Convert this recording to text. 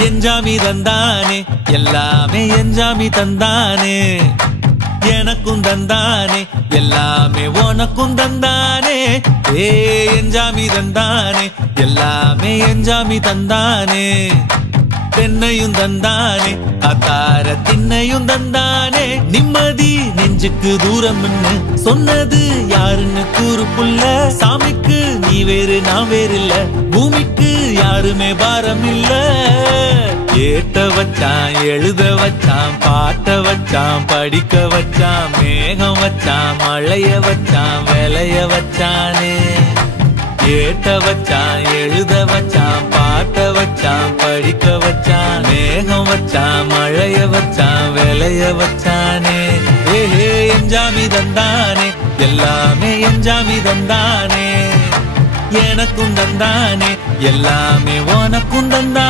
எஞ்சாமி தந்தானே எல்லாமே எஞ்சாமி தந்தானே எனக்கும் தந்தானே எல்லாமே உனக்கும் தந்தானே ஏ எஞ்சாமி தந்தானே எல்லாமே எஞ்சாமி தந்தானே தென்னையும் தந்தானே காத்தார திண்ணையும் தந்தானே நிம்மதி நெஞ்சுக்கு தூரம்னு சொன்னது யாருன்னு கூறு புள்ள சாமிக்கு நீ வேறு நான் வேறு இல்ல பூமிக்கு யாருமே பாரம் இல்ல ஏத்த வச்சான் எழுத வச்சான் பாட்ட வச்சான் படிக்க வச்சான் மேகம் வச்சான் மழைய வச்சான் விளைய வச்சானே ஏத்த வச்சான் எழுத வச்சான் பாட்ட வச்சான் படிக்க வச்சான் மேகம் வச்சான் மழைய வச்சான் விளைய வச்சானே ஏஹே எஞ்சாமி தந்தானே எல்லாமே எஞ்சாமி தந்தானே எனக்கும் தந்தானே எல்லாமே உனக்கும் தந்தானே